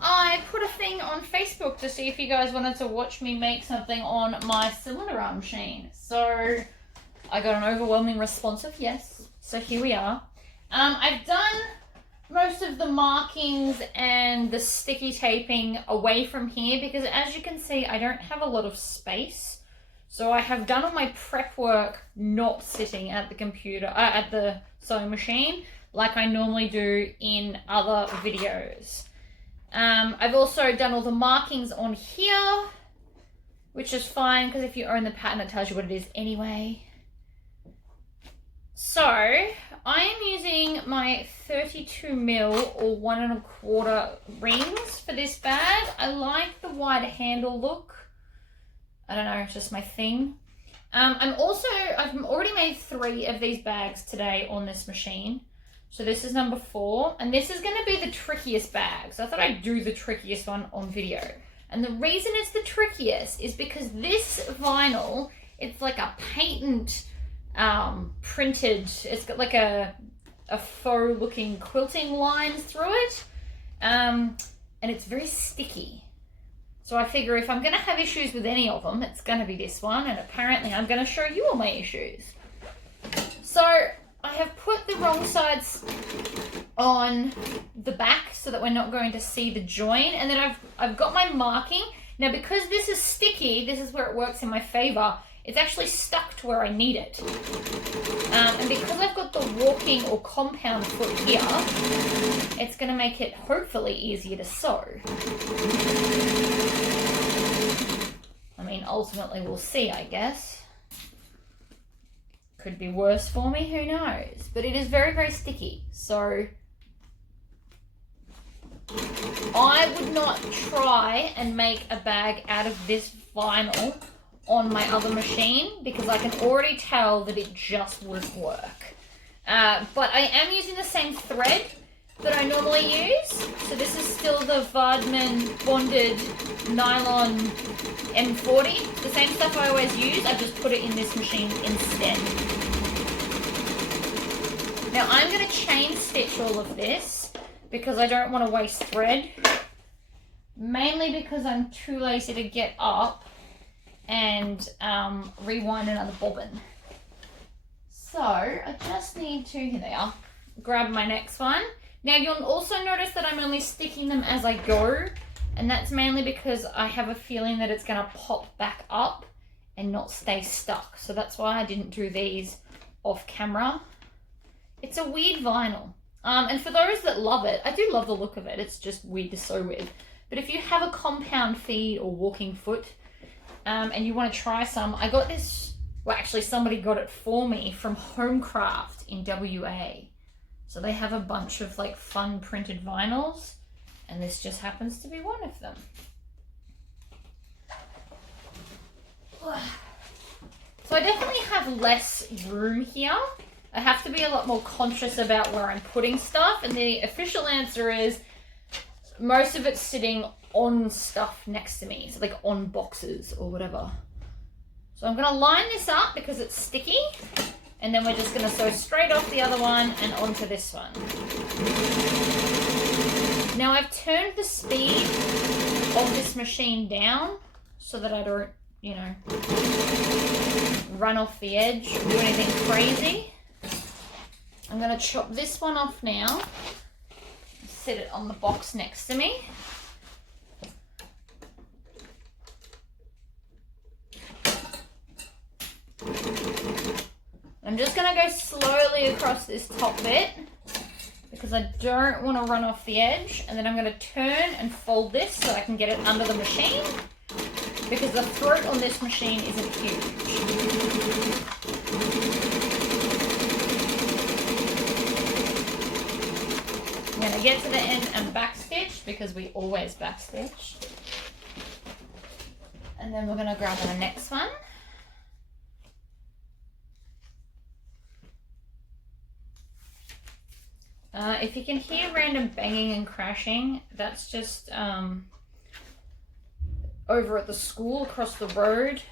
I put a thing on Facebook to see if you guys wanted to watch me make something on my cylinder arm machine. So I got an overwhelming response of yes. So here we are. I've done most of the markings and the sticky taping away from here because, as you can see, I don't have a lot of space. So I have done all my prep work not sitting at the computer, at the sewing machine like I normally do in other videos. I've also done all the markings on here, which is fine because if you own the pattern, it tells you what it is anyway. So I am using my 32mm or 1 1/4 rings for this bag. I like the wide handle look. I don't know, it's just my thing. I've already made 3 of these bags today on this machine. So this is number 4, and this is going to be the trickiest bag. So I thought I'd do the trickiest one on video. And the reason it's the trickiest is because this vinyl, it's like a patent printed, it's got like a faux looking quilting lines through it. And it's very sticky. So I figure if I'm going to have issues with any of them, it's going to be this one. And apparently I'm going to show you all my issues. So I have put the wrong sides on the back so that we're not going to see the join, and then I've got my marking. Now because this is sticky, this is where it works in my favor. It's actually stuck to where I need it. And because I've got the walking or compound foot here, it's going to make it hopefully easier to sew. I mean, ultimately we'll see, I guess. Could be worse for me, who knows? But it is very, very sticky. So I would not try and make a bag out of this vinyl on my other machine because I can already tell that it just wouldn't work. But I am using the same thread that I normally use. So this is still the Vardman bonded nylon M40. The same stuff I always use, I've just put it in this machine instead. Now I'm going to chain stitch all of this because I don't want to waste thread. Mainly because I'm too lazy to get up and rewind another bobbin. So I just need to, here they are, grab my next one. Now you'll also notice that I'm only sticking them as I go, and that's mainly because I have a feeling that it's going to pop back up and not stay stuck. So that's why I didn't do these off camera. It's a weird vinyl. And for those that love it, I do love the look of it. It's just weird to sew with. But if you have a compound feet or walking foot and you want to try some, I got this, well actually somebody got it for me from Homecraft in WA. So they have a bunch of like fun printed vinyls, and this just happens to be one of them. So I definitely have less room here. I have to be a lot more conscious about where I'm putting stuff, and the official answer is most of it's sitting on stuff next to me, so like on boxes or whatever. So I'm going to line this up because it's sticky. And then we're just going to sew straight off the other one and onto this one. Now I've turned the speed of this machine down so that I don't, you know, run off the edge or do anything crazy. I'm going to chop this one off now. Set it on the box next to me. I'm just going to go slowly across this top bit because I don't want to run off the edge, and then I'm going to turn and fold this so I can get it under the machine because the throat on this machine isn't huge. I'm going to get to the end and backstitch because we always backstitch. And then we're going to grab the next one. If you can hear random banging and crashing, that's just over at the school across the road.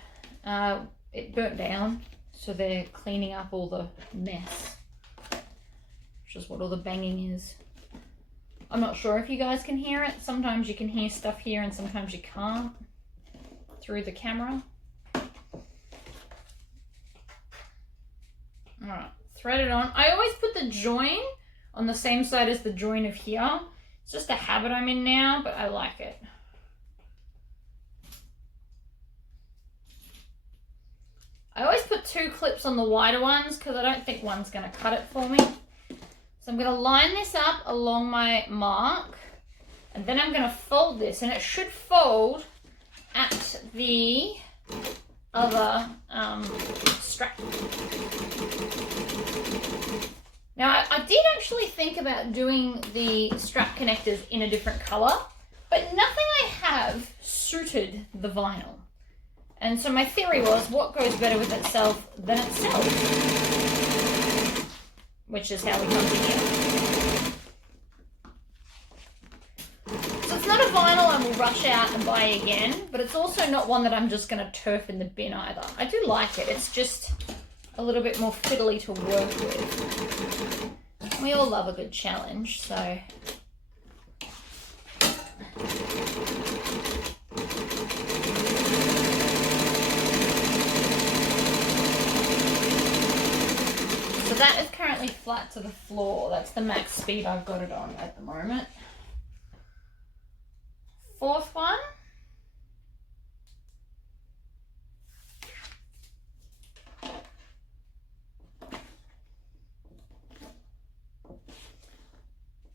It burnt down, so they're cleaning up all the mess, which is what all the banging is. I'm not sure if you guys can hear it. Sometimes you can hear stuff here and sometimes you can't through the camera. Alright, thread it on. I always put the join on the same side as the join of here. It's just a habit I'm in now, but I like it. I always put 2 clips on the wider ones because I don't think one's going to cut it for me. So I'm going to line this up along my mark, and then I'm going to fold this, and it should fold at the other strap. Now I did actually think about doing the strap connectors in a different color, but nothing I have suited the vinyl. And so my theory was, what goes better with itself than itself? Which is how we come to here. So it's not a vinyl I will rush out and buy again, but it's also not one that I'm just going to turf in the bin either. I do like it. It's just a little bit more fiddly to work with. We all love a good challenge, so... So that is currently flat to the floor. That's the max speed I've got it on at the moment. 4th one.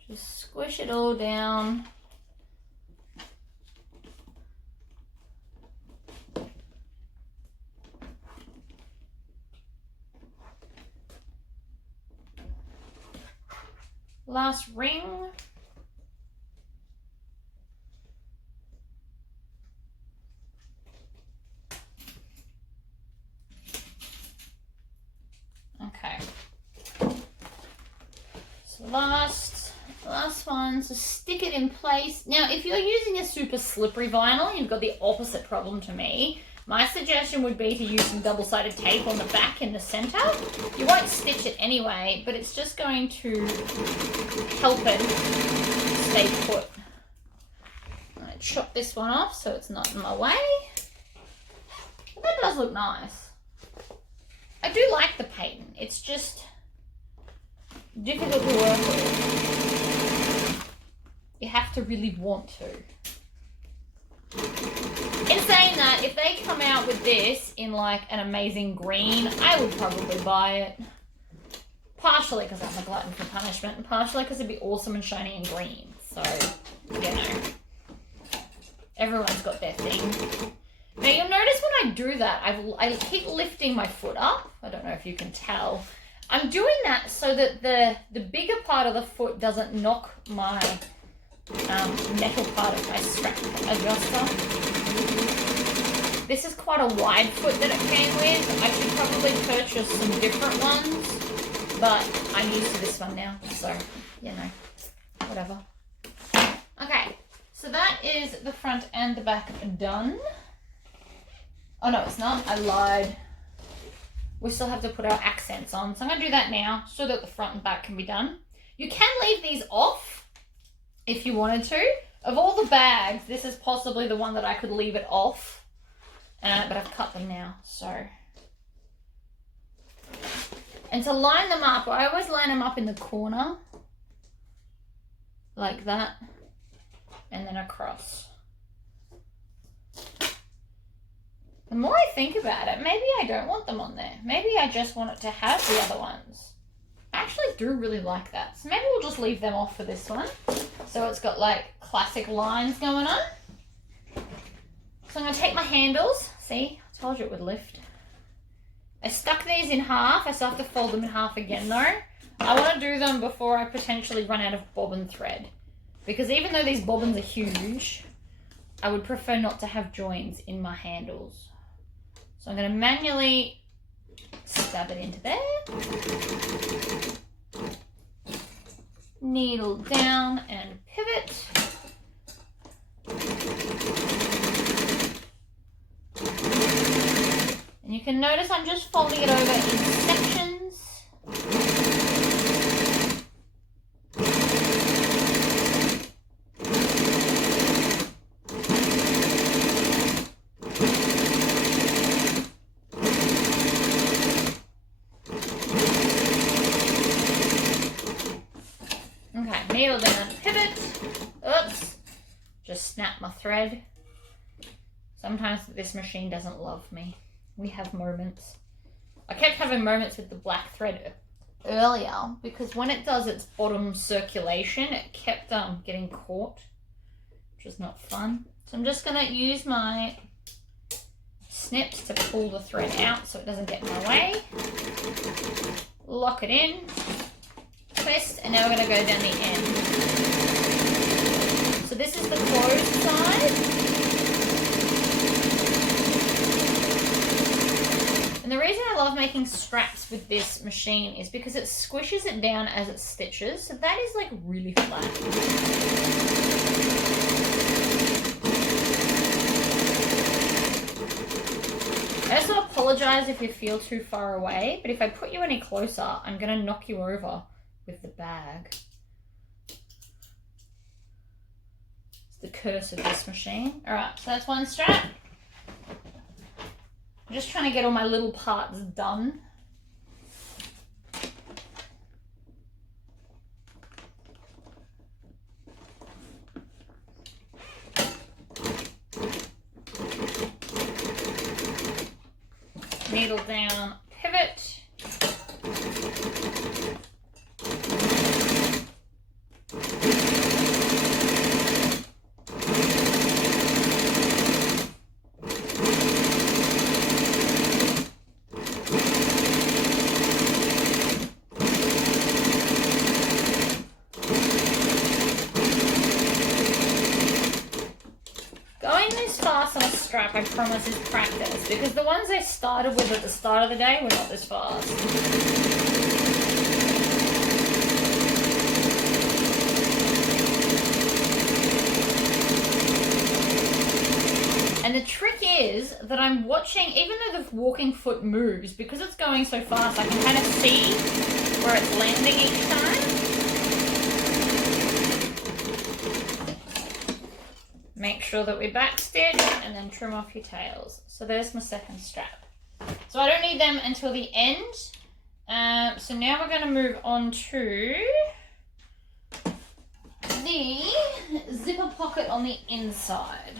Just squish it all down. Last ring. Okay. So last one, so stick it in place. Now, if you're using a super slippery vinyl, you've got the opposite problem to me. My suggestion would be to use some double-sided tape on the back in the center. You won't stitch it anyway, but it's just going to help it stay put. I'm going to chop this one off so it's not in my way. But that does look nice. I do like the pattern. It's just difficult to work with. You have to really want to. In saying that, if they come out with this in like an amazing green, I would probably buy it. Partially because I'm a glutton for punishment, and partially because it'd be awesome and shiny and green. So, you know, everyone's got their thing. Now you'll notice when I do that, I keep lifting my foot up. I don't know if you can tell. I'm doing that so that the bigger part of the foot doesn't knock my metal part of my strap adjuster. This is quite a wide foot that it came with. I should probably purchase some different ones, but I'm used to this one now, so, you know, whatever. Okay, so that is the front and the back done. Oh no, it's not. I lied. We still have to put our accents on, so I'm going to do that now so that the front and back can be done. You can leave these off if you wanted to. Of all the bags, this is possibly the one that I could leave it off. But I've cut them now, so. And to line them up, I always line them up in the corner. Like that. And then across. The more I think about it, maybe I don't want them on there. Maybe I just want it to have the other ones. I actually do really like that. So maybe we'll just leave them off for this one. So it's got like classic lines going on. So I'm going to take my handles. See, I told you it would lift. I stuck these in half. I still have to fold them in half again though. I want to do them before I potentially run out of bobbin thread. Because even though these bobbins are huge, I would prefer not to have joins in my handles. So I'm going to manually stab it into there. Needle down and pivot. And you can notice I'm just folding it over in sections. Okay, needle down, pivot. Oops, just snap my thread. Sometimes this machine doesn't love me. We have moments. I kept having moments with the black thread earlier because when it does its bottom circulation, it kept getting caught, which is not fun. So I'm just gonna use my snips to pull the thread out so it doesn't get in my way. Lock it in, twist, and now we're gonna go down the end. So this is the closed side. And the reason I love making straps with this machine is because it squishes it down as it stitches. So that is like really flat. I also apologize if you feel too far away, but if I put you any closer, I'm gonna knock you over with the bag. It's the curse of this machine. All right, so that's one strap. I'm just trying to get all my little parts done. Needle down, pivot. I promise is practice, because the ones I started with at the start of the day were not this fast. And the trick is that I'm watching, even though the walking foot moves, because it's going so fast, I can kind of see where it's landing each time. Make sure that we backstitch and then trim off your tails. So there's my second strap. So I don't need them until the end. So now we're going to move on to the zipper pocket on the inside.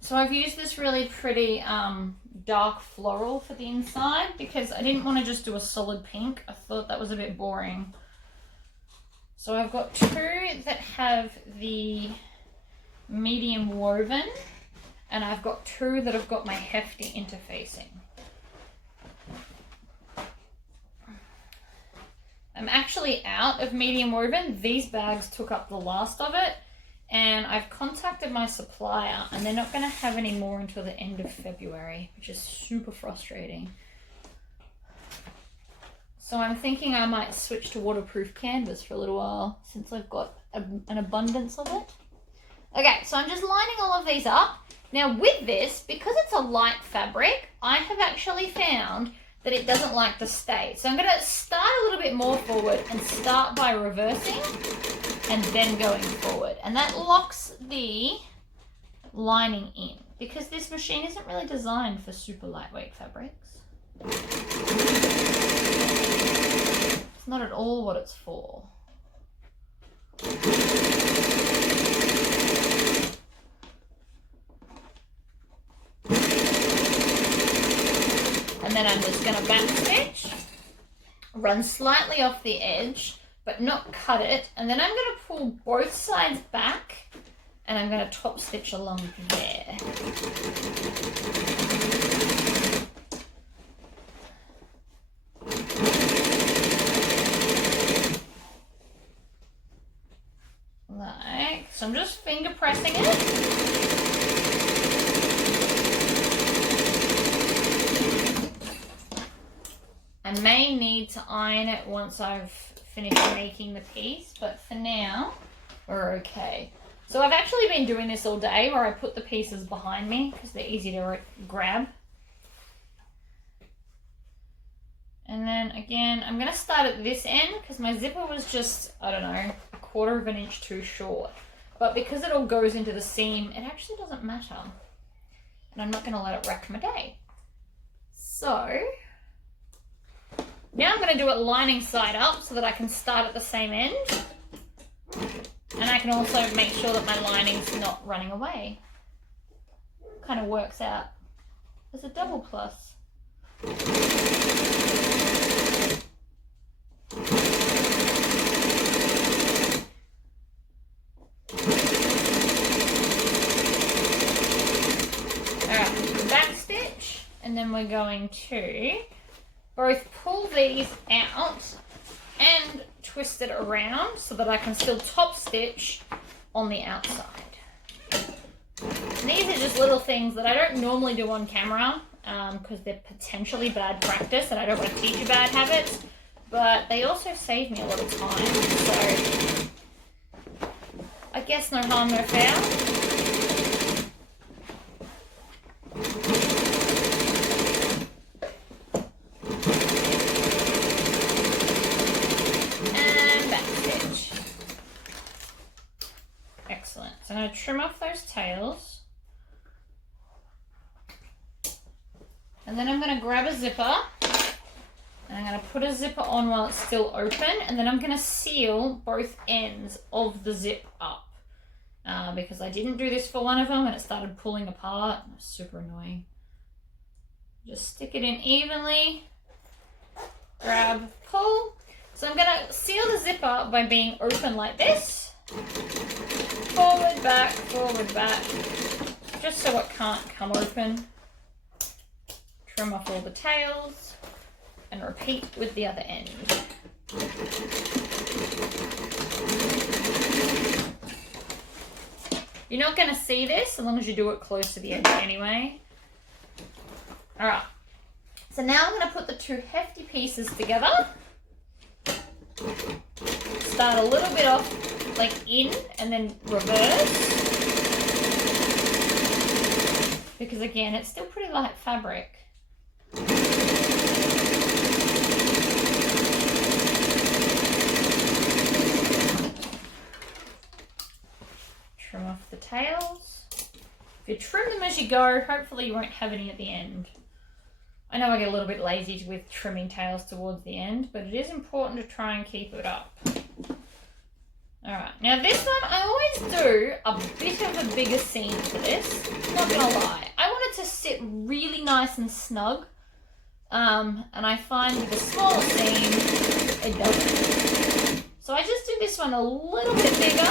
So I've used this really pretty dark floral for the inside because I didn't want to just do a solid pink. I thought that was a bit boring. So I've got two that have the medium woven, and I've got two that have got my hefty interfacing. I'm actually out of medium woven. These bags took up the last of it, and I've contacted my supplier, and they're not going to have any more until the end of February, which is super frustrating. So I'm thinking I might switch to waterproof canvas for a little while since I've got an abundance of it. Okay, so I'm just lining all of these up. Now with this, because it's a light fabric, I have actually found that it doesn't like to stay. So I'm going to start a little bit more forward and start by reversing and then going forward. And that locks the lining in because this machine isn't really designed for super lightweight fabrics. It's not at all what it's for. And then I'm just going to back stitch, run slightly off the edge, but not cut it. And then I'm going to pull both sides back and I'm going to top stitch along there. So I'm just finger pressing it. I may need to iron it once I've finished making the piece, but for now, we're okay. So I've actually been doing this all day where I put the pieces behind me because they're easy to grab. And then again, I'm going to start at this end because my zipper was just, I don't know, 1/4 of an inch too short. But because it all goes into the seam, it actually doesn't matter. And I'm not going to let it wreck my day. So, Now I'm going to do it lining side up so that I can start at the same end. And I can also make sure that my lining's not running away. Kind of works out as a double plus. Alright, back stitch, and then we're going to both pull these out and twist it around so that I can still top stitch on the outside. And these are just little things that I don't normally do on camera because they're potentially bad practice and I don't want to teach you bad habits, but they also save me a lot of time. So I guess no harm, no foul. So I'm going to trim off those tails. And then I'm going to grab a zipper. And I'm going to put a zipper on while it's still open. And then I'm going to seal both ends of the zip up. Because I didn't do this for one of them and it started pulling apart. It was super annoying. Just stick it in evenly. Grab, pull. So I'm going to seal the zipper by being open like this. Forward, back, just so it can't come open. Trim off all the tails and repeat with the other end. You're not going to see this as long as you do it close to the edge anyway. Alright, so now I'm going to put the two hefty pieces together. Start a little bit off like in and then reverse, because again it's still pretty light fabric. Trim off the tails. If you trim them as you go, hopefully you won't have any at the end. I know I get a little bit lazy with trimming tails towards the end, but it is important to try and keep it up. Alright, now this one I always do a bit of a bigger seam for this, not gonna lie. I want it to sit really nice and snug, and I find with a smaller seam, it doesn't. So I just do this one a little bit bigger,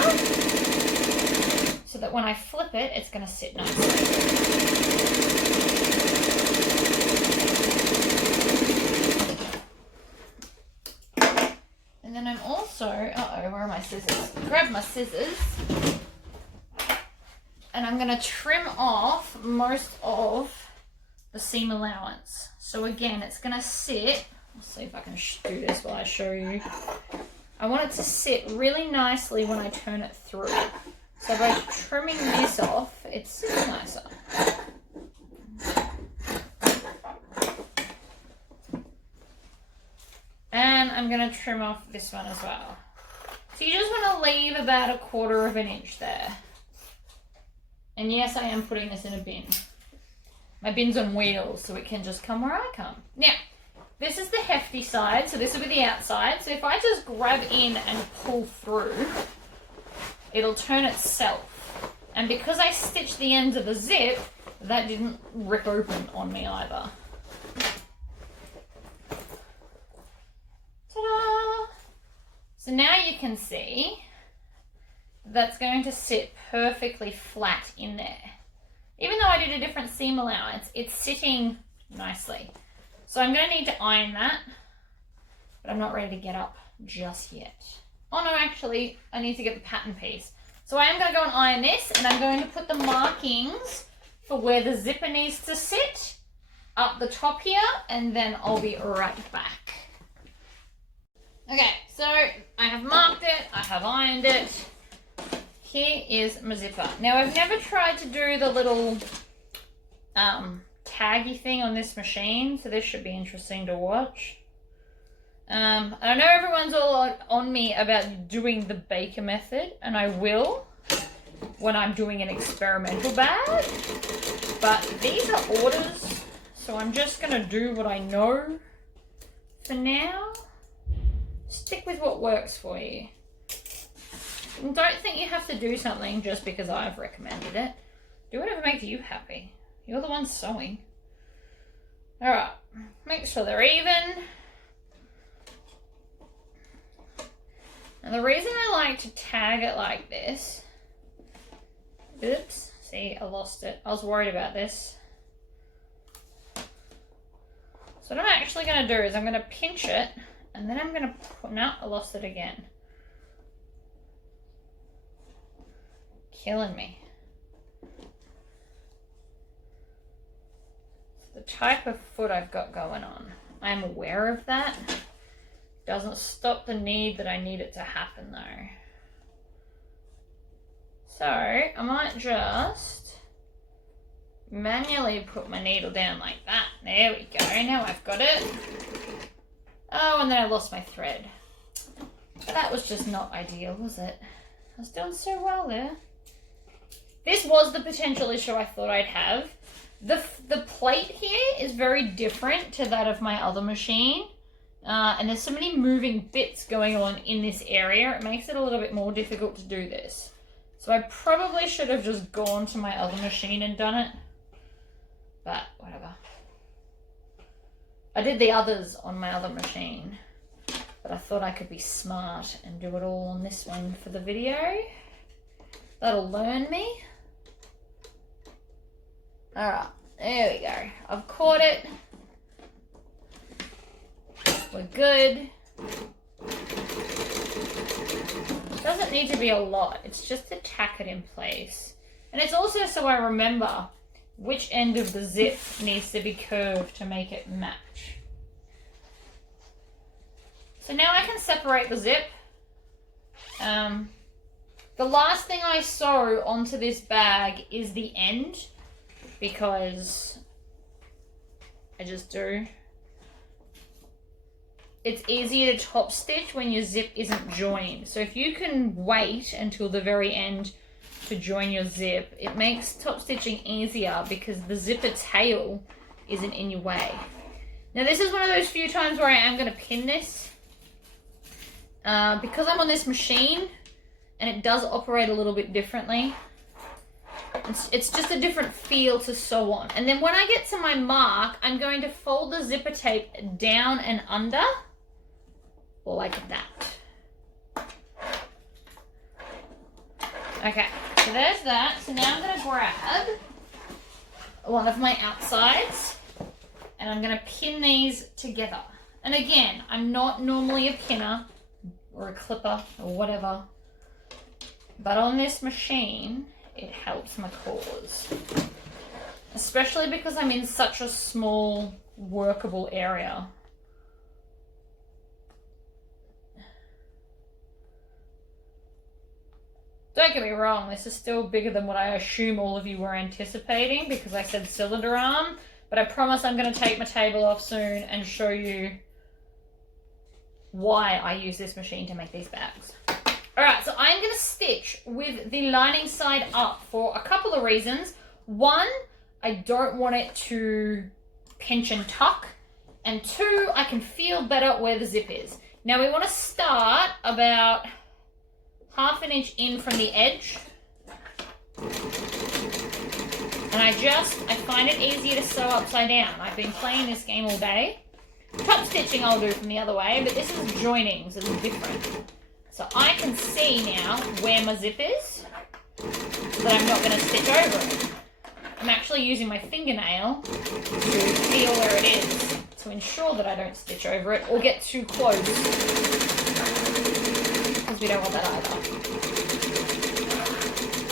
so that when I flip it, it's gonna sit nicely. And then I'm also, where are my scissors? Grab my scissors. And I'm going to trim off most of the seam allowance. So again, it's going to sit, let's see if I can do this while I show you. I want it to sit really nicely when I turn it through. So by trimming this off, it sits nicer. And I'm going to trim off this one as well. So you just want to leave about 1/4 of an inch there. And yes, I am putting this in a bin. My bin's on wheels, so it can just come where I come. Now, this is the hefty side, so this will be the outside. So if I just grab in and pull through, it'll turn itself. And because I stitched the ends of the zip, that didn't rip open on me either. Ta-da! So now you can see that's going to sit perfectly flat in there. Even though I did a different seam allowance, it's sitting nicely. So I'm going to need to iron that, but I'm not ready to get up just yet. Oh no, actually, I need to get the pattern piece. So I am going to go and iron this, and I'm going to put the markings for where the zipper needs to sit up the top here, and then I'll be right back. Okay, so I have marked it, I have ironed it. Here is my zipper. Now I've never tried to do the little taggy thing on this machine, so this should be interesting to watch. I know everyone's all on me about doing the Baker method, and I will when I'm doing an experimental bag, but these are orders, so I'm just going to do what I know for now, stick with what works for you. And don't think you have to do something just because I've recommended it. Do whatever makes you happy. You're the one sewing. Alright, make sure they're even. And the reason I like to tag it like this, oops, see, I lost it. I was worried about this. So what I'm actually going to do is I'm going to pinch it, and then I'm going to put, no, I lost it again. Killing me. The type of foot I've got going on, I'm aware of that. Doesn't stop the need that I need it to happen though. So I might just manually put my needle down like that. There we go, now I've got it. Oh, and then I lost my thread. But that was just not ideal, was it? I was doing so well there. This was the potential issue I thought I'd have. The plate here is very different to that of my other machine. And there's so many moving bits going on in this area, it makes it a little bit more difficult to do this. So I probably should have just gone to my other machine and done it. But whatever. I did the others on my other machine, but I thought I could be smart and do it all on this one for the video. That'll learn me. Alright, there we go. I've caught it. We're good. Doesn't need to be a lot. It's just to tack it in place. And it's also so I remember which end of the zip needs to be curved to make it match. So now I can separate the zip. The last thing I sew onto this bag is the end, because I just do. It's easier to top stitch when your zip isn't joined. So if you can wait until the very end to join your zip, it makes top stitching easier because the zipper tail isn't in your way. Now this is one of those few times where I am going to pin this. Because I'm on this machine and it does operate a little bit differently. It's just a different feel to sew on. And then when I get to my mark, I'm going to fold the zipper tape down and under. Like that. Okay, so there's that. So now I'm going to grab one of my outsides and I'm going to pin these together. And again, I'm not normally a pinner or a clipper or whatever, but on this machine, it helps my cause. Especially because I'm in such a small, workable area. Don't get me wrong, this is still bigger than what I assume all of you were anticipating because I said cylinder arm, but I promise I'm going to take my table off soon and show you why I use this machine to make these bags. Alright, so I'm going to stitch with the lining side up for a couple of reasons. One, I don't want it to pinch and tuck, and two, I can feel better where the zip is. Now we want to start about ½ inch in from the edge. And I find it easier to sew upside down. I've been playing this game all day. Top stitching I'll do from the other way, but this is joining, so it's different. So I can see now where my zip is, so that I'm not going to stitch over it. I'm actually using my fingernail to feel where it is to ensure that I don't stitch over it or get too close, because we don't want that either.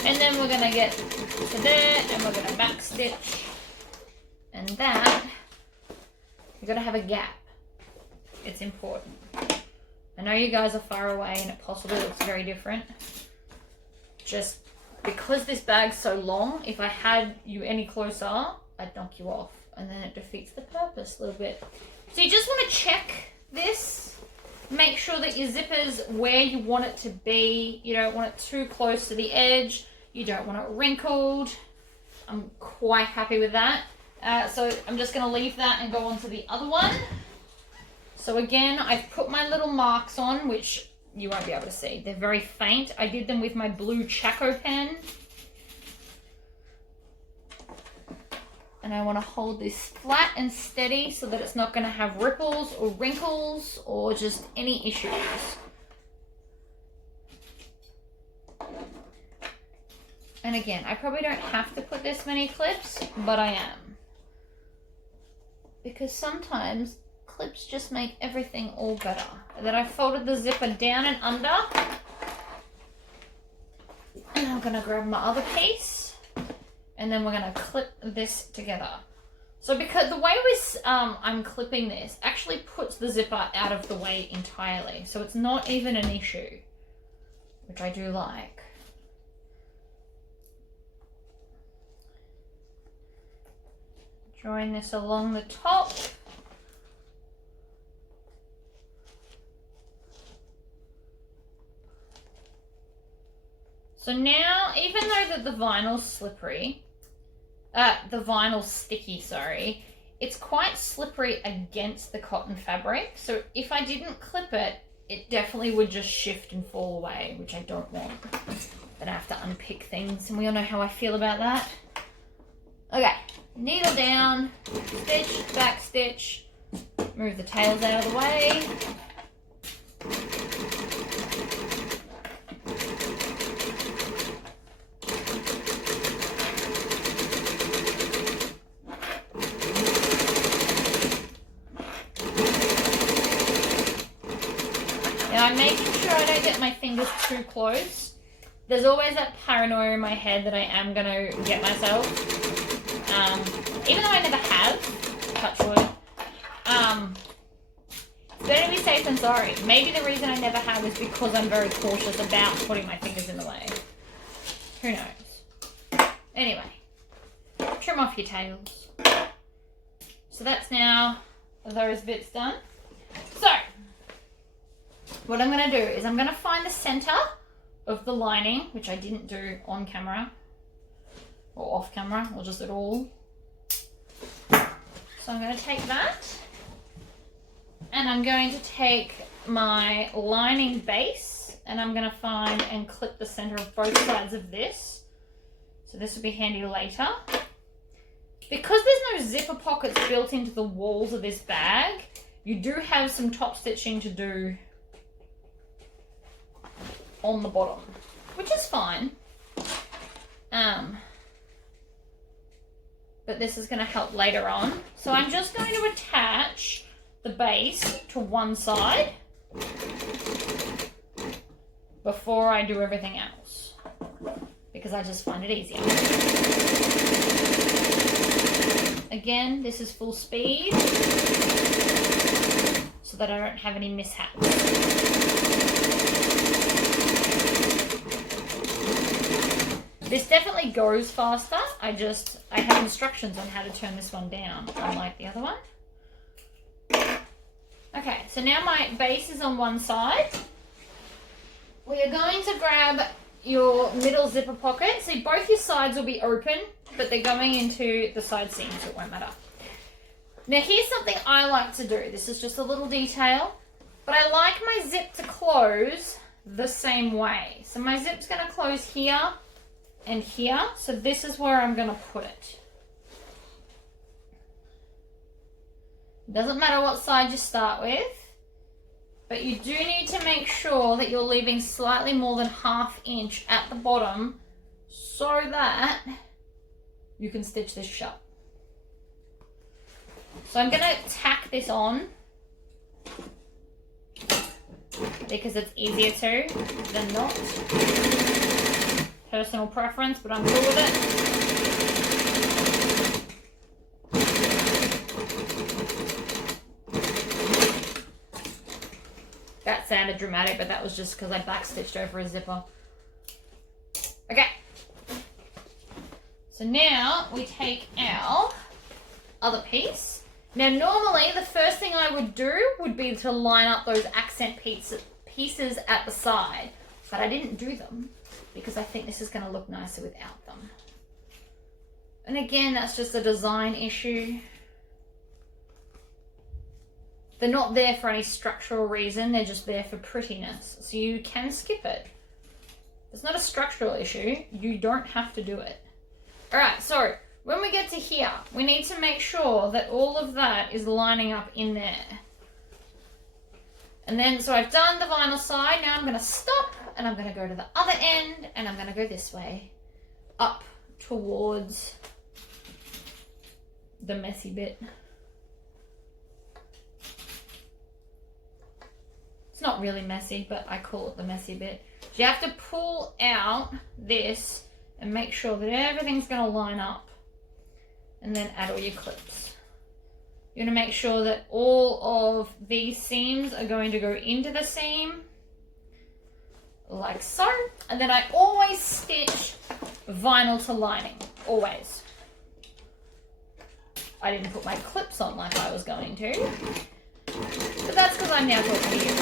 And then we're going to get to there and we're going to back stitch, and that, you've got to have a gap. It's important. I know you guys are far away and it possibly looks very different. Just because this bag's so long, if I had you any closer, I'd knock you off. And then it defeats the purpose a little bit. So you just want to check this. Make sure that your zipper's where you want it to be. You don't want it too close to the edge. You don't want it wrinkled. I'm quite happy with that. So I'm just going to leave that and go on to the other one. So again, I've put my little marks on, which you won't be able to see. They're very faint. I did them with my blue Chaco pen. And I want to hold this flat and steady so that it's not going to have ripples or wrinkles or just any issues. And again, I probably don't have to put this many clips, but I am. Because sometimes clips just make everything all better. And then I folded the zipper down and under. And I'm going to grab my other piece. And then we're going to clip this together. So because the way I'm clipping this actually puts the zipper out of the way entirely. So it's not even an issue, which I do like. Drawing this along the top. So now, even though that the vinyl's slippery, the vinyl's sticky, sorry, it's quite slippery against the cotton fabric. So if I didn't clip it, it definitely would just shift and fall away, which I don't want. Then I have to unpick things, and we all know how I feel about that. Okay, needle down, stitch, back stitch, move the tails out of the way. Now I'm making sure I don't get my fingers too close. There's always that paranoia in my head that I am going to get myself. Even though I never have, touch wood, it's better to be safe than sorry. Maybe the reason I never have is because I'm very cautious about putting my fingers in the way. Who knows? Anyway, trim off your tails. So that's now those bits done. So, what I'm going to do is I'm going to find the center of the lining, which I didn't do on camera. Or off camera, or just at all. So I'm going to take that, and I'm going to take my lining base, and I'm going to find and clip the center of both sides of this. So this will be handy later. Because there's no zipper pockets built into the walls of this bag, you do have some top stitching to do on the bottom, which is fine. But this is going to help later on. So I'm just going to attach the base to one side before I do everything else, because I just find it easier. Again, this is full speed so that I don't have any mishaps. This definitely goes faster. I have instructions on how to turn this one down, unlike the other one. Okay, so now my base is on one side. We are going to grab your middle zipper pocket. See, both your sides will be open, but they're going into the side seam, so it won't matter. Now, here's something I like to do. This is just a little detail, but I like my zip to close the same way. So my zip's going to close here and here, so this is where I'm going to put it. Doesn't matter what side you start with, but you do need to make sure that you're leaving slightly more than 1/2 inch at the bottom so that you can stitch this shut. So I'm going to tack this on because it's easier to than not. Personal preference, but I'm cool with it. That sounded dramatic, but that was just because I backstitched over a zipper. Okay. So now we take our other piece. Now normally the first thing I would do would be to line up those accent pieces at the side, but I didn't do them because I think this is going to look nicer without them. And again, that's just a design issue. They're not there for any structural reason, they're just there for prettiness. So you can skip it. It's not a structural issue, you don't have to do it. Alright, so when we get to here, we need to make sure that all of that is lining up in there. And then, so I've done the vinyl side, now I'm going to stop and I'm going to go to the other end and I'm going to go this way, up towards the messy bit. It's not really messy, but I call it the messy bit. So you have to pull out this and make sure that everything's going to line up and then add all your clips. You're going to make sure that all of these seams are going to go into the seam, like so. And then I always stitch vinyl to lining, always. I didn't put my clips on like I was going to, but that's because I'm now talking to you.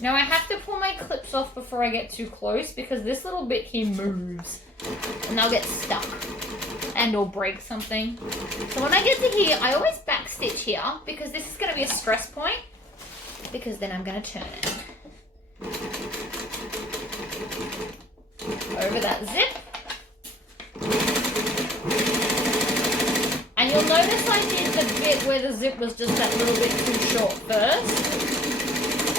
Now I have to pull my clips off before I get too close because this little bit here moves and they'll get stuck and or break something. So when I get to here, I always back stitch here because this is going to be a stress point because then I'm going to turn it over that zip. And you'll notice I did the bit where the zip was just that little bit too short first.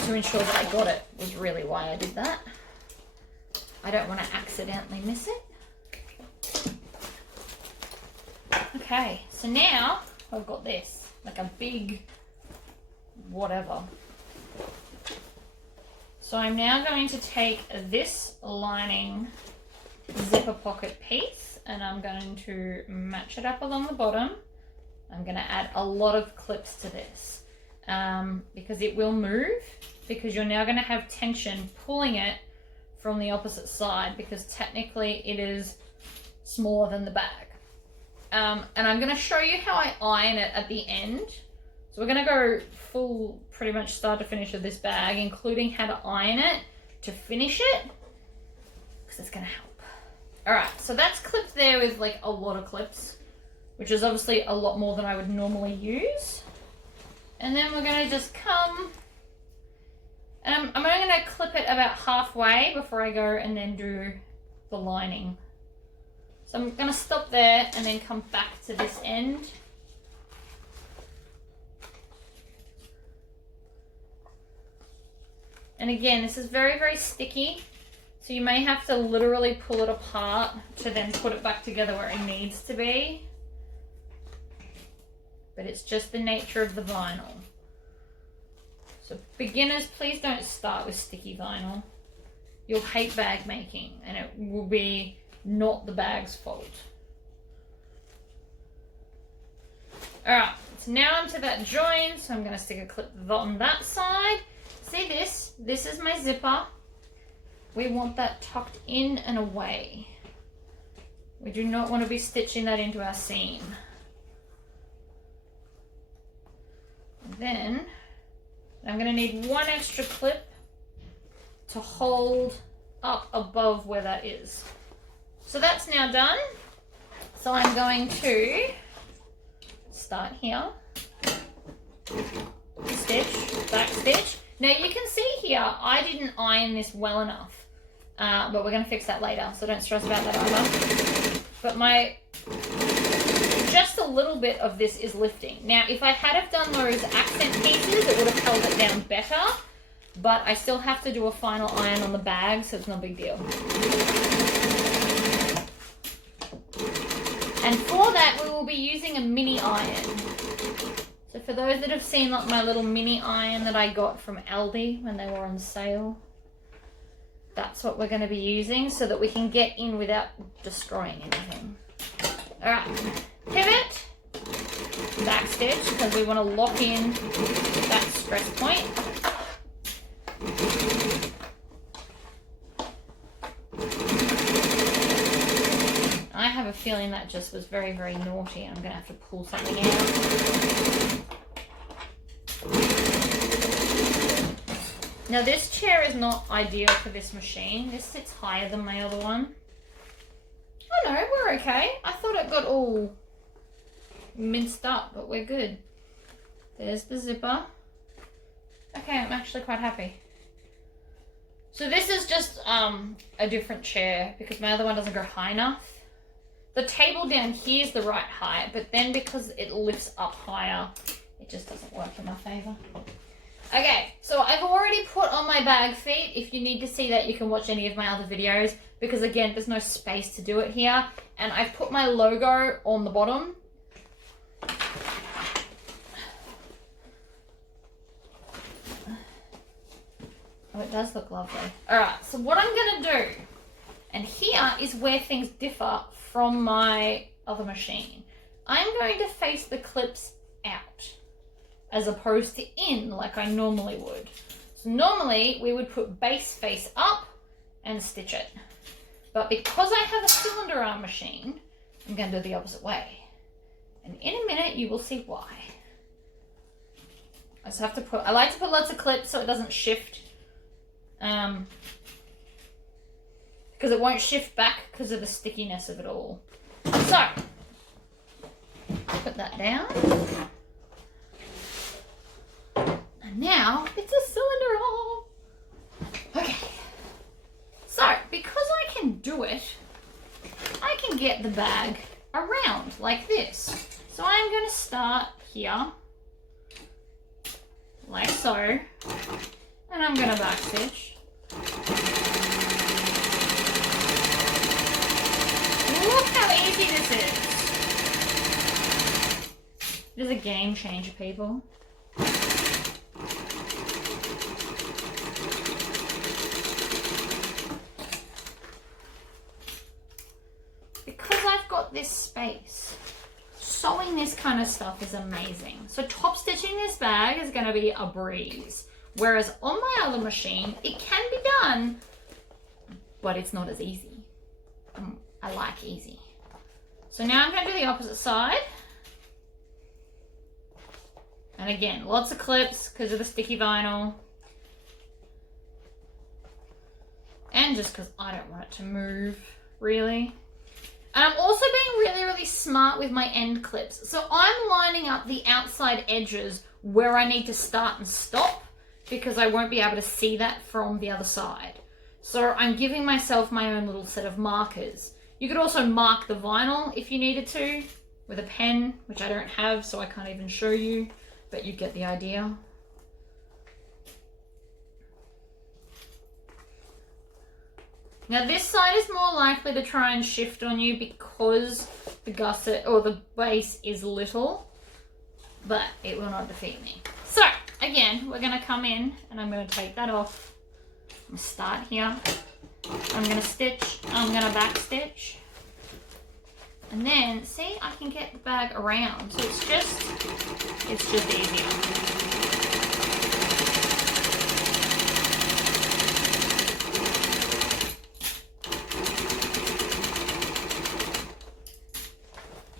To ensure that I got it was really why I did that. I don't want to accidentally miss it. Okay, so now I've got this, like a big whatever. So I'm now going to take this lining zipper pocket piece and I'm going to match it up along the bottom. I'm going to add a lot of clips to this because it will move, because you're now going to have tension pulling it from the opposite side because technically it is smaller than the bag. And I'm going to show you how I iron it at the end. So we're going to go full, pretty much start to finish of this bag, including how to iron it to finish it, because it's going to help. All right, so that's clipped there with like a lot of clips, which is obviously a lot more than I would normally use. And then we're going to just come, and I'm only going to clip it about halfway before I go and then do the lining. So I'm going to stop there and then come back to this end. And again, this is very, very sticky, so you may have to literally pull it apart to then put it back together where it needs to be. But it's just the nature of the vinyl. So beginners, please don't start with sticky vinyl. You'll hate bag making and it will be not the bag's fault. Alright, so now I'm to that join, so I'm going to stick a clip on that side. See this? This is my zipper. We want that tucked in and away. We do not want to be stitching that into our seam. Then I'm going to need one extra clip to hold up above where that is. So that's now done. So I'm going to start here, stitch, back stitch. Now you can see here, I didn't iron this well enough, but we're going to fix that later, so don't stress about that either. But just a little bit of this is lifting. Now, if I had have done those accent pieces, it would have held it down better, but I still have to do a final iron on the bag, so it's no big deal. And for that, we will be using a mini iron. So for those that have seen like my little mini iron that I got from Aldi when they were on sale, that's what we're going to be using so that we can get in without destroying anything. Alright, pivot, back stitch, because we want to lock in that stress point. I have a feeling that just was very, very naughty. I'm going to have to pull something out. Now this chair is not ideal for this machine. This sits higher than my other one. Oh no, we're okay. I thought it got all minced up, but we're good. There's the zipper. Okay, I'm actually quite happy. So this is just a different chair because my other one doesn't go high enough. The table down here is the right height, but then because it lifts up higher, it just doesn't work in my favor. Okay, so I've already put on my bag feet. If you need to see that, you can watch any of my other videos because again, there's no space to do it here. And I've put my logo on the bottom. Oh, it does look lovely. All right, so what I'm gonna do, and here is where things differ from my other machine. I'm going to face the clips out as opposed to in like I normally would. So normally we would put base face up and stitch it. But because I have a cylinder arm machine, I'm going to do the opposite way. And in a minute you will see why. I just have to I like to put lots of clips so it doesn't shift. Because it won't shift back because of the stickiness of it all. So, put that down. And now it's a cylinder arm. Okay. So, because I can do it, I can get the bag around like this. So I'm going to start here, like so, and I'm going to backstitch. Look how easy this is. It is a game changer, people. Because I've got this space, sewing this kind of stuff is amazing. So top stitching this bag is going to be a breeze. Whereas on my other machine, it can be done, but it's not as easy. I like easy. So now I'm going to do the opposite side. And again, lots of clips because of the sticky vinyl. And just because I don't want it to move, really. And I'm also being really, really smart with my end clips. So I'm lining up the outside edges where I need to start and stop because I won't be able to see that from the other side. So I'm giving myself my own little set of markers. You could also mark the vinyl if you needed to with a pen, which I don't have, so I can't even show you, but you get the idea. Now this side is more likely to try and shift on you because the gusset or the base is little, but it will not defeat me. So again, we're going to come in and I'm going to take that off. I'm going to start here. I'm going to stitch, I'm going to back stitch. And then, see, I can get the bag around. So it's just easier.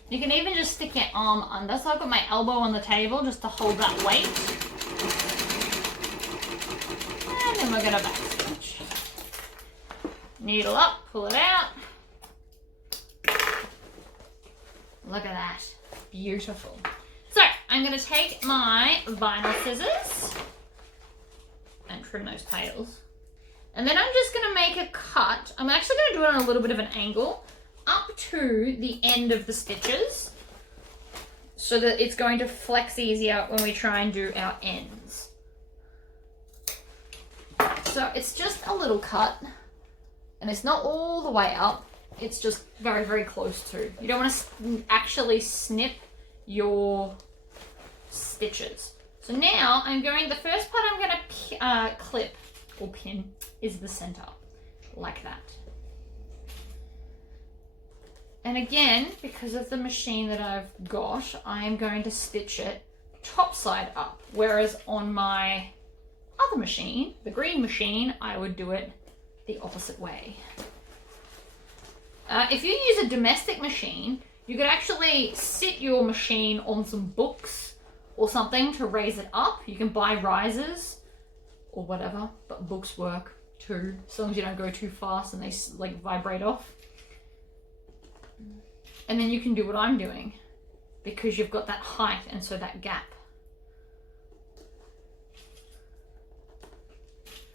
You can even just stick your arm under. So I've got my elbow on the table just to hold that weight. And then we're going to back stitch. Needle up, pull it out. Look at that. Beautiful. So I'm going to take my vinyl scissors and trim those tails. And then I'm just going to make a cut. I'm actually going to do it on a little bit of an angle up to the end of the stitches so that it's going to flex easier when we try and do our ends. So it's just a little cut and it's not all the way up. It's just very, very close to. You don't want to actually snip your stitches. So now I'm going, the first part I'm going to clip or pin is the center, like that. And again, because of the machine that I've got, I am going to stitch it top side up. Whereas on my other machine, the green machine, I would do it the opposite way. If you use a domestic machine, you could actually sit your machine on some books or something to raise it up. You can buy risers or whatever, but books work too, as long as you don't go too fast and they like vibrate off. And then you can do what I'm doing because you've got that height and so that gap.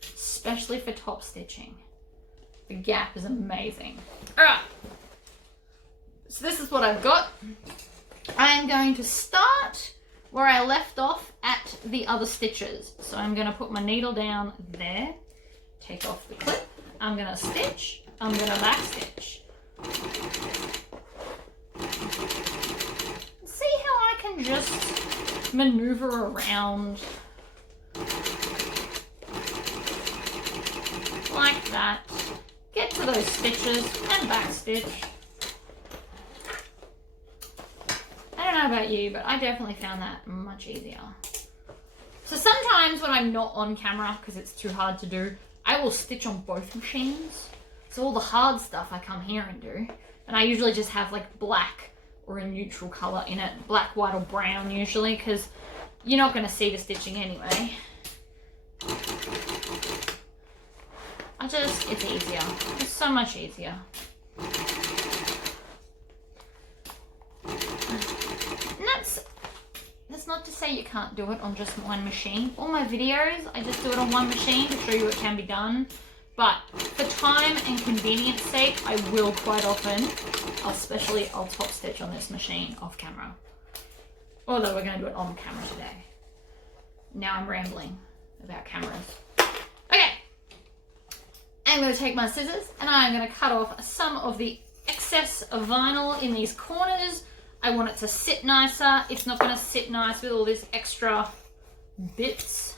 Especially for top stitching. The gap is amazing. All right. So this is what I've got. I am going to start where I left off at the other stitches. So I'm going to put my needle down there, take off the clip. I'm going to stitch. I'm going to back stitch. See how I can just maneuver around like that. Get to those stitches and back stitch. I don't know about you, but I definitely found that much easier. So sometimes when I'm not on camera, because it's too hard to do, I will stitch on both machines. So all the hard stuff I come here and do. And I usually just have like black or a neutral color in it. Black, white or brown usually, because you're not going to see the stitching anyway. It's easier. It's so much easier. And that's not to say you can't do it on just one machine. All my videos, I just do it on one machine to show you it can be done. But for time and convenience sake, I will quite often, I'll top stitch on this machine off camera. Although we're going to do it on camera today. Now I'm rambling about cameras. Okay. I'm going to take my scissors and I'm going to cut off some of the excess of vinyl in these corners. I want it to sit nicer. It's not going to sit nice with all this extra bits.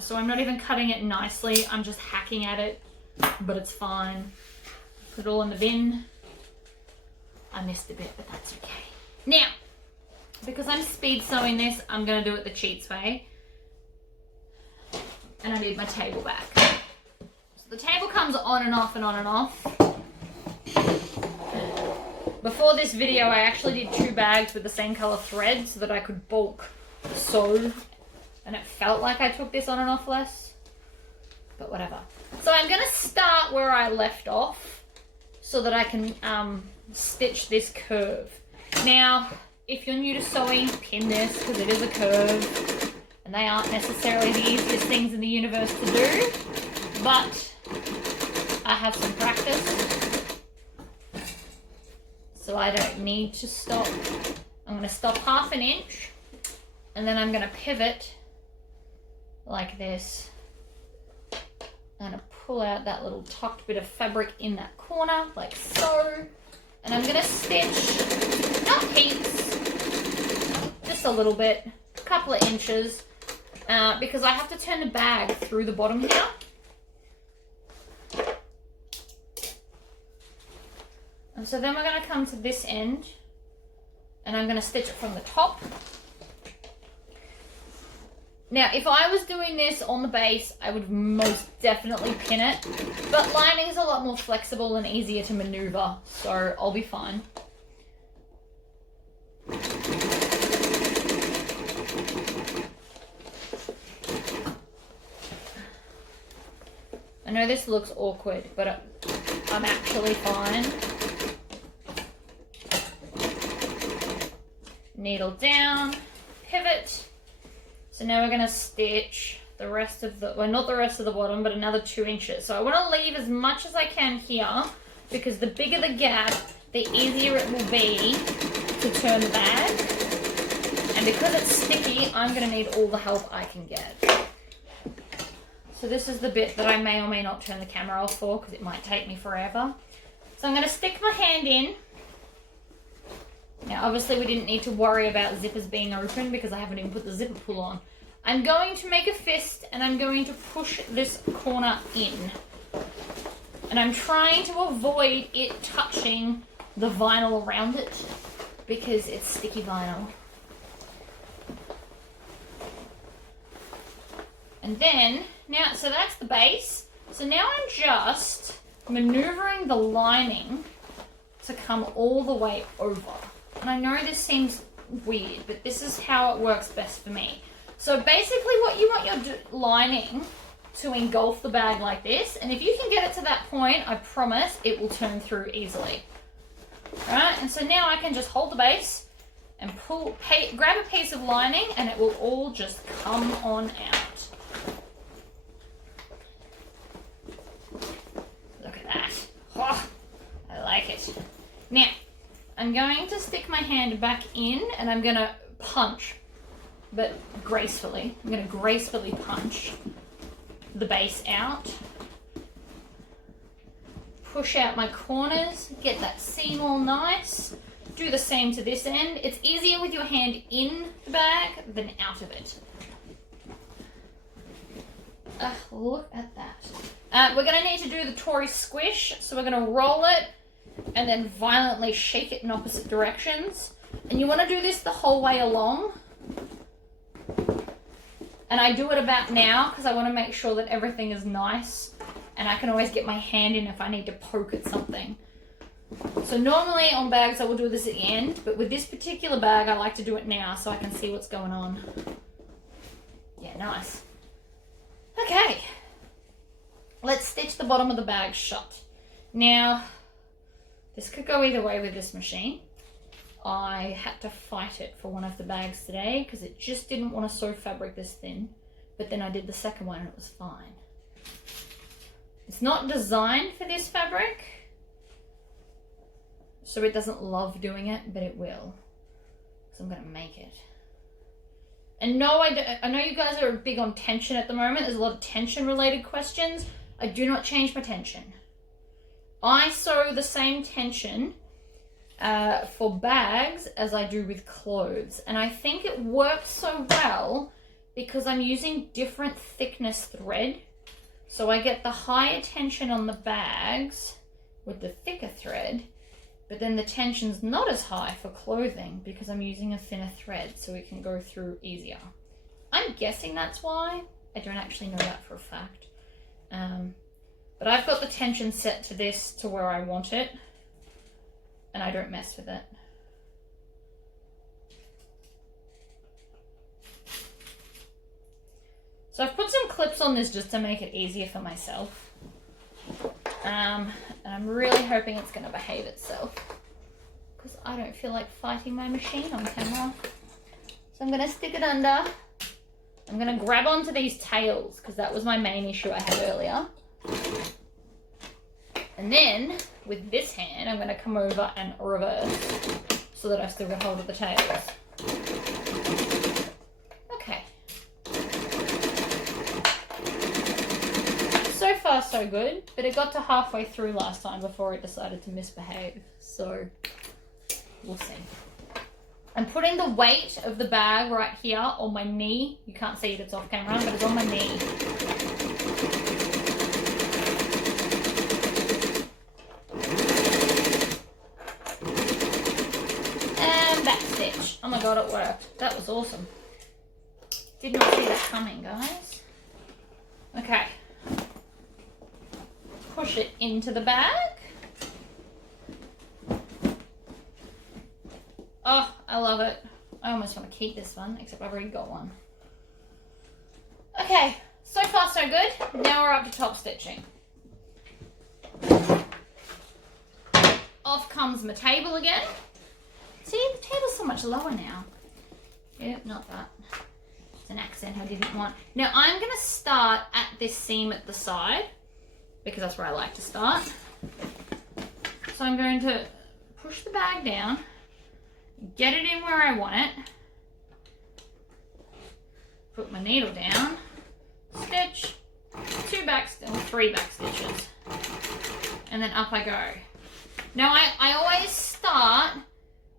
So I'm not even cutting it nicely. I'm just hacking at it, but it's fine. Put it all in the bin. I missed a bit, but that's okay. Now, because I'm speed sewing this, I'm going to do it the cheats way. And I need my table back. So the table comes on and off and on and off. Before this video, I actually did 2 bags with the same color thread so that I could bulk sew. And it felt like I took this on and off less. But whatever. So I'm going to start where I left off so that I can stitch this curve. Now, if you're new to sewing, pin this because it is a curve. And they aren't necessarily the easiest things in the universe to do, but I have some practice, so I don't need to stop. I'm going to stop 1/2 inch, and then I'm going to pivot like this. I'm going to pull out that little tucked bit of fabric in that corner, like so, and I'm going to stitch, not heaps, just a little bit, a couple of inches. Because I have to turn the bag through the bottom here. And so then we're going to come to this end and I'm going to stitch it from the top. Now, if I was doing this on the base, I would most definitely pin it, but lining is a lot more flexible and easier to maneuver, so I'll be fine. I know this looks awkward, but I'm actually fine. Needle down, pivot. So now we're going to stitch the rest of the, well, not the rest of the bottom, but another 2 inches. So I want to leave as much as I can here, because the bigger the gap, the easier it will be to turn the bag. And because it's sticky, I'm going to need all the help I can get. So this is the bit that I may or may not turn the camera off for because it might take me forever. So I'm going to stick my hand in. Now obviously we didn't need to worry about zippers being open because I haven't even put the zipper pull on. I'm going to make a fist and I'm going to push this corner in. And I'm trying to avoid it touching the vinyl around it because it's sticky vinyl. And then, now, so that's the base. So now I'm just maneuvering the lining to come all the way over. And I know this seems weird, but this is how it works best for me. So basically what you want your lining to engulf the bag like this. And if you can get it to that point, I promise it will turn through easily. Right, and so now I can just hold the base and grab a piece of lining, and it will all just come on out. Look at that. Oh, I like it. Now, I'm going to stick my hand back in and I'm going to punch, but gracefully. I'm going to gracefully punch the base out. Push out my corners, get that seam all nice. Do the same to this end. It's easier with your hand in the bag than out of it. Look at that. We're going to need to do the Tory squish, so we're going to roll it and then violently shake it in opposite directions. And you want to do this the whole way along. And I do it about now because I want to make sure that everything is nice. And I can always get my hand in if I need to poke at something. So normally on bags I will do this at the end, but with this particular bag I like to do it now so I can see what's going on. Yeah, nice. Okay. Let's stitch the bottom of the bag shut. Now, this could go either way with this machine. I had to fight it for one of the bags today because it just didn't want to sew fabric this thin. But then I did the second one and it was fine. It's not designed for this fabric, so it doesn't love doing it, but it will. So I'm going to make it. And no, I know you guys are big on tension at the moment. There's a lot of tension related questions. I do not change my tension. I sew the same tension for bags as I do with clothes. And I think it works so well because I'm using different thickness thread. So I get the higher tension on the bags with the thicker thread, but then the tension's not as high for clothing because I'm using a thinner thread so it can go through easier. I'm guessing that's why. I don't actually know that for a fact. But I've got the tension set to this to where I want it, and I don't mess with it. So I've put some clips on this just to make it easier for myself. And I'm really hoping it's going to behave itself because I don't feel like fighting my machine on camera. So I'm going to stick it under. I'm going to grab onto these tails because that was my main issue I had earlier. And then with this hand, I'm going to come over and reverse so that I still get hold of the tails. Okay. So far so good, but it got to halfway through last time before it decided to misbehave. So we'll see. I'm putting the weight of the bag right here on my knee. You can't see it, it's off camera, but it's on my knee. And back stitch. Oh my god, it worked. That was awesome. Did not see that coming, guys. Okay. Push it into the bag. Oh, I love it. I almost want to keep this one, except I've already got one. Okay, so far so good. Now we're up to top stitching. Off comes my table again. See, the table's so much lower now. Yep, not that. It's an accent I didn't want. Now I'm going to start at this seam at the side, because that's where I like to start. So I'm going to push the bag down, get it in where I want it, put my needle down, stitch, 3 back stitches, and then up I go. Now I always start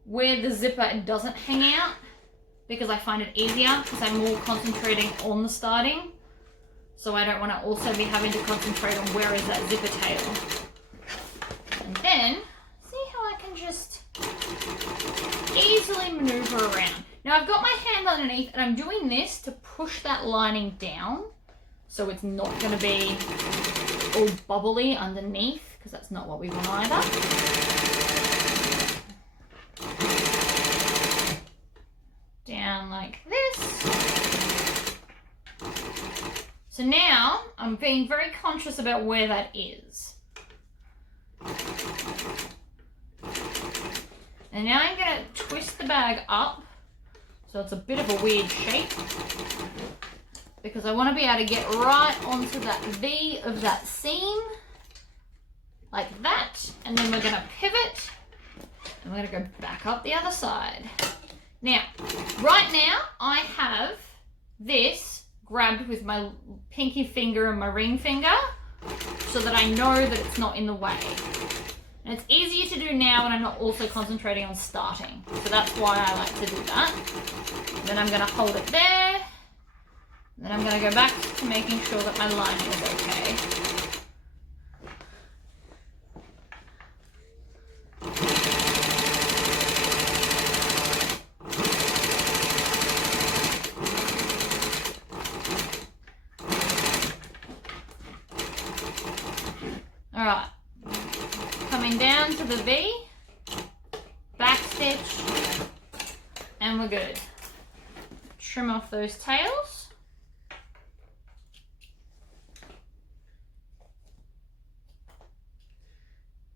where the zipper doesn't hang out because I find it easier because I'm more concentrating on the starting. So I don't want to also be having to concentrate on where is that zipper tail. And then, see how I can just easily maneuver around. Now I've got my hand underneath and I'm doing this to push that lining down so it's not going to be all bubbly underneath because that's not what we want either. Down like this. So now I'm being very conscious about where that is. And now I'm going to twist the bag up so it's a bit of a weird shape because I want to be able to get right onto that V of that seam like that. And then we're going to pivot and we're going to go back up the other side. Now, right now I have this grabbed with my pinky finger and my ring finger so that I know that it's not in the way. And it's easier to do now when I'm not also concentrating on starting. So that's why I like to do that. Then I'm going to hold it there. Then I'm going to go back to making sure that my lining is okay. All right. Coming down to the V, back stitch, and we're good. Trim off those tails.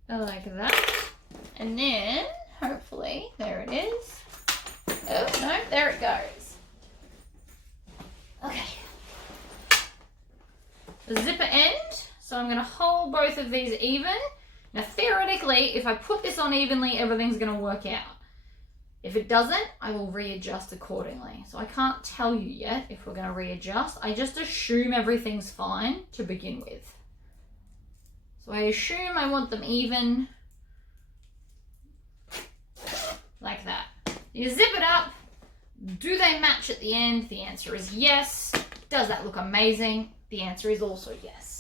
Like that. And then, hopefully, there it is. Oh, no, there it goes. Okay. The zipper end. So I'm going to hold both of these even. Now, theoretically, if I put this on evenly, everything's going to work out. If it doesn't, I will readjust accordingly. So I can't tell you yet if we're going to readjust. I just assume everything's fine to begin with. So I assume I want them even. Like that. You zip it up. Do they match at the end? The answer is yes. Does that look amazing? The answer is also yes.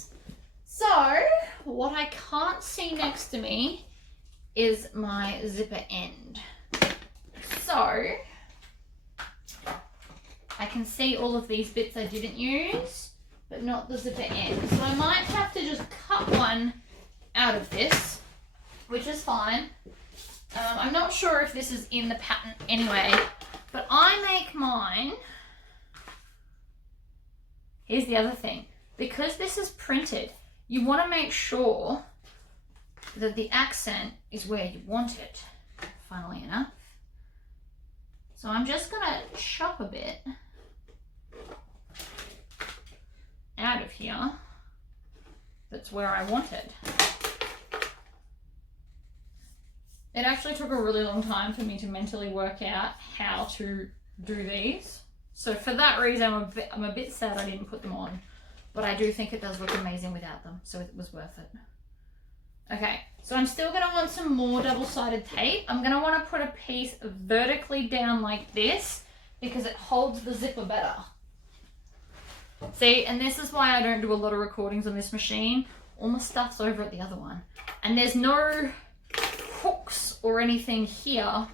So, what I can't see next to me is my zipper end. So, I can see all of these bits I didn't use, but not the zipper end. So I might have to just cut one out of this, which is fine. I'm not sure if this is in the pattern anyway, but I make mine. Here's the other thing. Because this is printed, you want to make sure that the accent is where you want it, funnily enough. So I'm just going to chop a bit out of here. That's where I want it. It actually took a really long time for me to mentally work out how to do these. So for that reason, I'm a bit sad I didn't put them on. But I do think it does look amazing without them, so it was worth it. Okay, so I'm still going to want some more double-sided tape. I'm going to want to put a piece vertically down like this because it holds the zipper better. See, and this is why I don't do a lot of recordings on this machine. All my stuff's over at the other one. And there's no hooks or anything here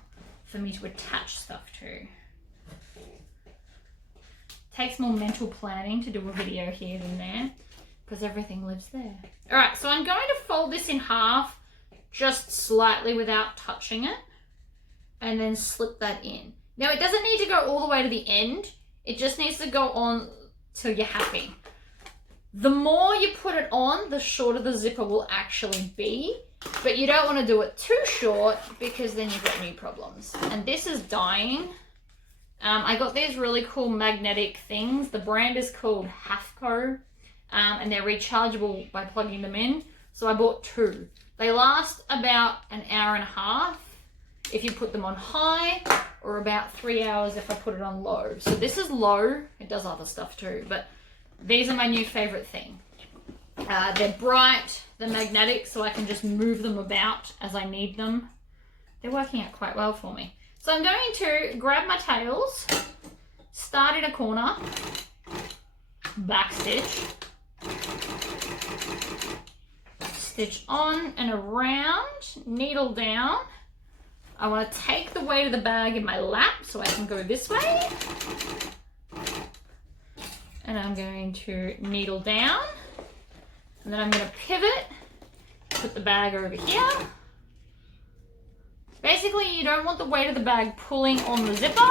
for me to attach stuff to. Takes more mental planning to do a video here than there because everything lives there. All right, so I'm going to fold this in half just slightly without touching it and then slip that in. Now it doesn't need to go all the way to the end. It just needs to go on till you're happy. The more you put it on, the shorter the zipper will actually be, but you don't want to do it too short because then you've got new problems. And this is dying. I got these really cool magnetic things. The brand is called Hafco, and they're rechargeable by plugging them in. So I bought two. They last about an hour and a half if you put them on high, or about 3 hours if I put it on low. So this is low. It does other stuff too, but these are my new favorite thing. They're bright, they're magnetic, so I can just move them about as I need them. They're working out quite well for me. So I'm going to grab my tails, start in a corner, back stitch, stitch on and around, needle down. I want to take the weight of the bag in my lap so I can go this way. And I'm going to needle down, and then I'm going to pivot, put the bag over here. Basically, you don't want the weight of the bag pulling on the zipper.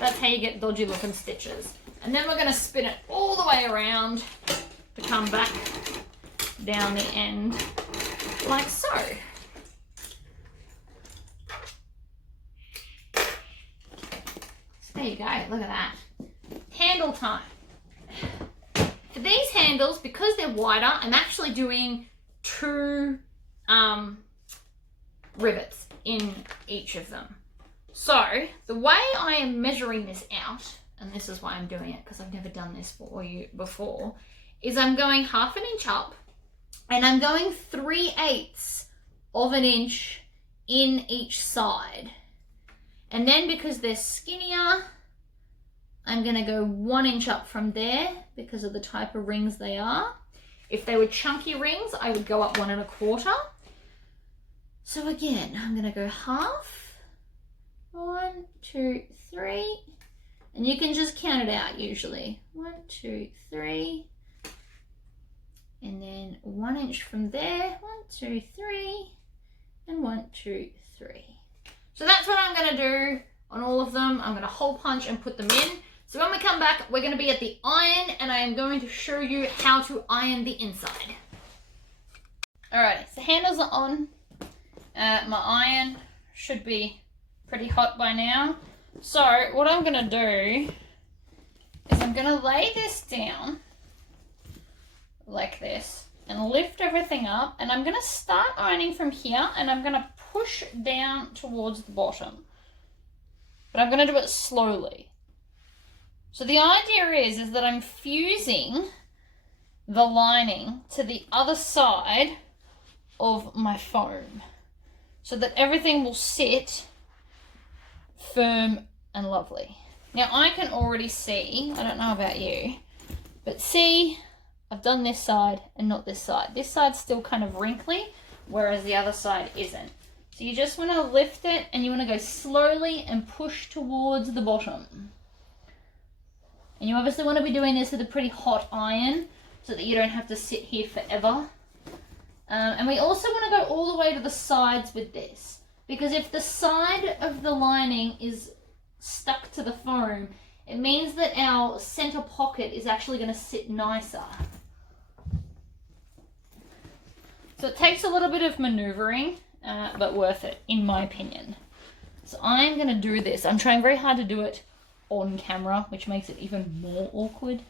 That's how you get dodgy looking stitches. And then we're going to spin it all the way around to come back down the end like so. There you go, look at that. Handle time. For these handles, because they're wider, I'm actually doing 2 rivets in each of them. So the way I am measuring this out, and this is why I'm doing it because I've never done this for you before, is I'm going 1/2 inch up and I'm going 3/8 of an inch in each side. And then because they're skinnier, I'm gonna go 1 inch up from there because of the type of rings they are. If they were chunky rings, I would go up 1 1/4. So again, I'm gonna go 1/2, 1, 2, 3, and you can just count it out usually. 1, 2, 3, and then 1 inch from there. 1, 2, 3, and 1, 2, 3. So that's what I'm gonna do on all of them. I'm gonna hole punch and put them in. So when we come back, we're gonna be at the iron and I am going to show you how to iron the inside. Alright, so handles are on. My iron should be pretty hot by now. So what I'm gonna do is I'm gonna lay this down like this and lift everything up, and I'm gonna start ironing from here and I'm gonna push down towards the bottom. But I'm gonna do it slowly. So the idea is that I'm fusing the lining to the other side of my foam so that everything will sit firm and lovely. Now I can already see, I don't know about you, but see, I've done this side and not this side. This side's still kind of wrinkly, whereas the other side isn't. So you just want to lift it and you want to go slowly and push towards the bottom. And you obviously want to be doing this with a pretty hot iron so that you don't have to sit here forever. And we also want to go all the way to the sides with this, because if the side of the lining is stuck to the foam, it means that our center pocket is actually going to sit nicer. So it takes a little bit of maneuvering, but worth it, in my opinion. So I'm going to do this. I'm trying very hard to do it on camera, which makes it even more awkward.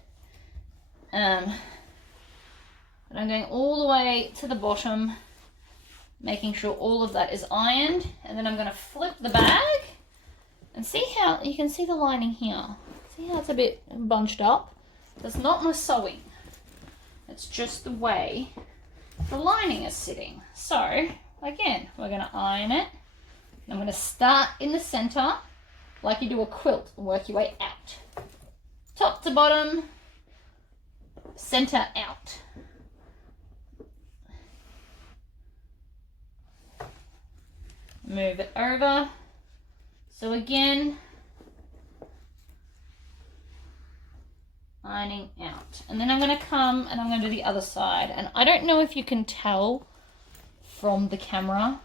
But I'm going all the way to the bottom, making sure all of that is ironed, and then I'm going to flip the bag and see how you can see the lining here. See how it's a bit bunched up? That's not my sewing. It's just the way the lining is sitting. So again, we're going to iron it. I'm going to start in the center like you do a quilt and work your way out. Top to bottom, center out. Move it over. So again, ironing out. And then I'm going to come and I'm going to do the other side. And I don't know if you can tell from the camera,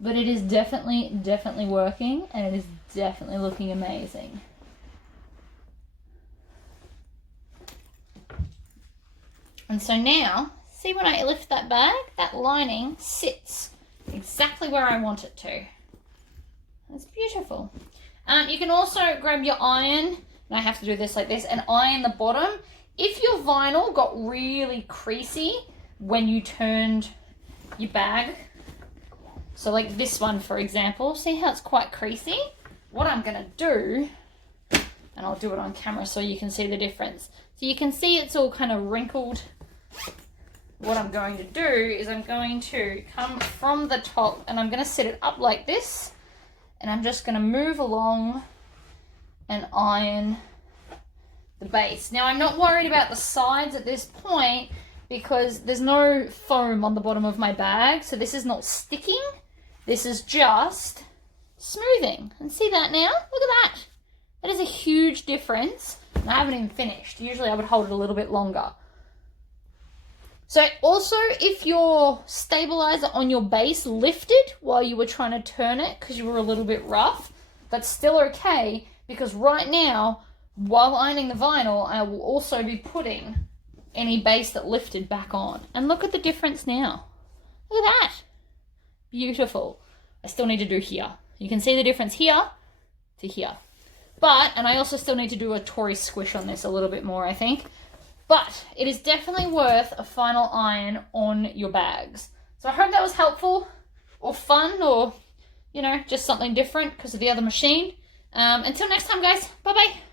but it is definitely working, and it is definitely looking amazing. And so now, see when I lift that bag, that lining sits exactly where I want it to. It's beautiful. You can also grab your iron, and I have to do this like this, and iron the bottom. If your vinyl got really creasy when you turned your bag, so like this one for example, see how it's quite creasy? What I'm gonna do, and I'll do it on camera so you can see the difference. So you can see it's all kind of wrinkled. What I'm going to do is I'm going to come from the top and I'm going to set it up like this, and I'm just going to move along and iron the base. Now I'm not worried about the sides at this point because there's no foam on the bottom of my bag, so this is not sticking. This is just smoothing. And see that now? Look at that. That is a huge difference. And I haven't even finished. Usually I would hold it a little bit longer. So also, if your stabilizer on your base lifted while you were trying to turn it because you were a little bit rough, that's still okay, because right now, while ironing the vinyl, I will also be putting any base that lifted back on. And look at the difference now. Look at that. Beautiful. I still need to do here. You can see the difference here to here. But, and I also still need to do a Tory squish on this a little bit more, I think. But it is definitely worth a final iron on your bags. So I hope that was helpful or fun or, you know, just something different because of the other machine. Until next time, guys. Bye-bye.